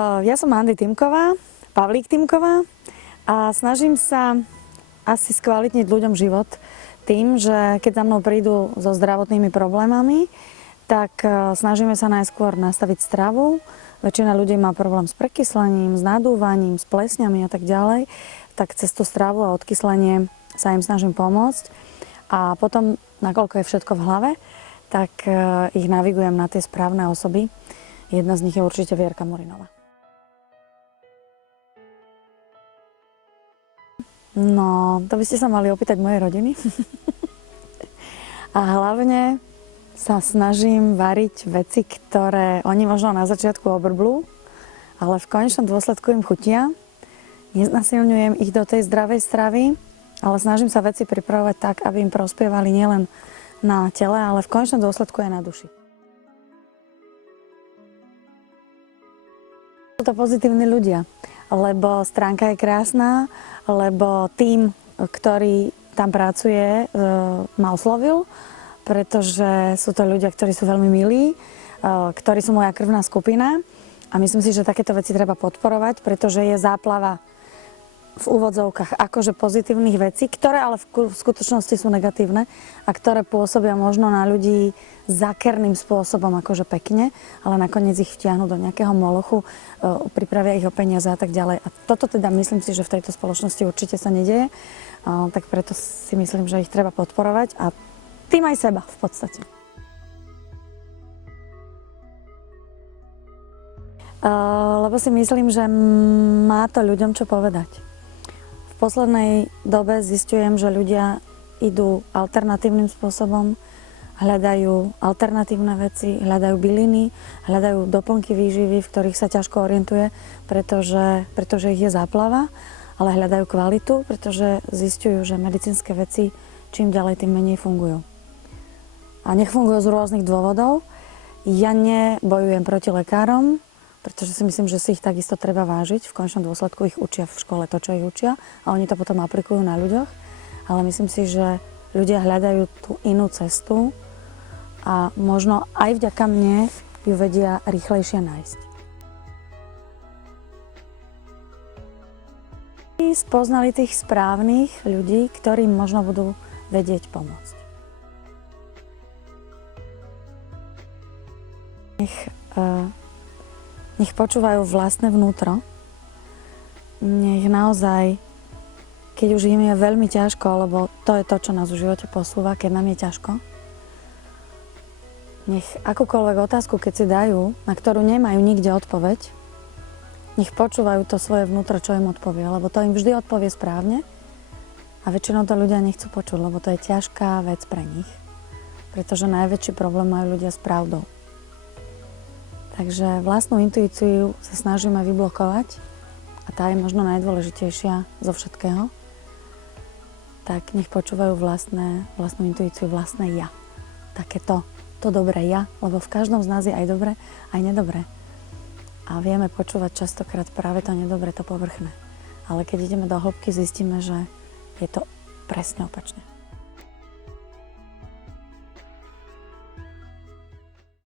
Ja som Andy Timková, Pavlík Timková a snažím sa asi skvalitniť ľuďom život tým, že keď za mnou prídu so zdravotnými problémami, tak snažíme sa najskôr nastaviť stravu. Väčšina ľudí má problém s prekyslením, s nadúvaním, s plesňami a tak ďalej. Tak cez tú stravu a odkyslenie sa im snažím pomôcť. A potom, nakoľko je všetko v hlave, tak ich navigujem na tie správne osoby. Jedna z nich je určite Vierka Murinová. No, to by ste sa mali opýtať mojej rodiny. A hlavne sa snažím variť veci, ktoré oni možno na začiatku obrblú, ale v konečnom dôsledku im chutia. Neznasilňujem ich do tej zdravej stravy, ale snažím sa veci pripravovať tak, aby im prospievali nielen na tele, ale v konečnom dôsledku aj na duši. Sú to pozitívni ľudia, lebo stránka je krásna, lebo tým, ktorý tam pracuje, ma oslovil, pretože sú to ľudia, ktorí sú veľmi milí, ktorí sú moja krvná skupina a myslím si, že takéto veci treba podporovať, pretože je záplava v úvodzovkách akože pozitívnych vecí, ktoré ale v skutočnosti sú negatívne a ktoré pôsobia možno na ľudí zákerným spôsobom, akože pekne, ale nakoniec ich vtiahnu do nejakého molochu, pripravia ich o peniaze a tak ďalej. A toto teda myslím si, že v tejto spoločnosti určite sa nedieje, tak preto si myslím, že ich treba podporovať a tým aj seba v podstate. Lebo si myslím, že má to ľuďom čo povedať. V poslednej dobe zisťujem, že ľudia idú alternatívnym spôsobom, hľadajú alternatívne veci, hľadajú byliny, hľadajú doplnky výživy, v ktorých sa ťažko orientuje, pretože ich je záplava, ale hľadajú kvalitu, pretože zisťujú, že medicínske veci čím ďalej, tým menej fungujú. A nech fungujú z rôznych dôvodov. Ja nebojujem proti lekárom, pretože si myslím, že si ich takisto treba vážiť. V konečnom dôsledku ich učia v škole to, čo ich učia a oni to potom aplikujú na ľuďoch. Ale myslím si, že ľudia hľadajú tú inú cestu a možno aj vďaka mne ju vedia rýchlejšie nájsť. Spoznali tých správnych ľudí, ktorým možno budú vedieť pomôcť. Nech počúvajú vlastné vnútro. Nech naozaj, keď už im je veľmi ťažko, lebo to je to, čo nás v živote posúva, keď nám je ťažko, nech akúkoľvek otázku, keď si dajú, na ktorú nemajú nikde odpoveď, nech počúvajú to svoje vnútro, čo im odpovie, lebo to im vždy odpovie správne a väčšinou to ľudia nechcú počuť, lebo to je ťažká vec pre nich, pretože najväčší problém majú ľudia s pravdou. Takže vlastnú intuíciu sa snažíme vyblokovať a tá je možno najdôležitejšia zo všetkého. Tak nech počúvajú vlastnú intuíciu, vlastné ja. Také to dobré ja, lebo v každom z nás je aj dobre, aj nedobré. A vieme počúvať častokrát práve to nedobré, to povrchné. Ale keď ideme do hĺbky, zistíme, že je to presne opačne.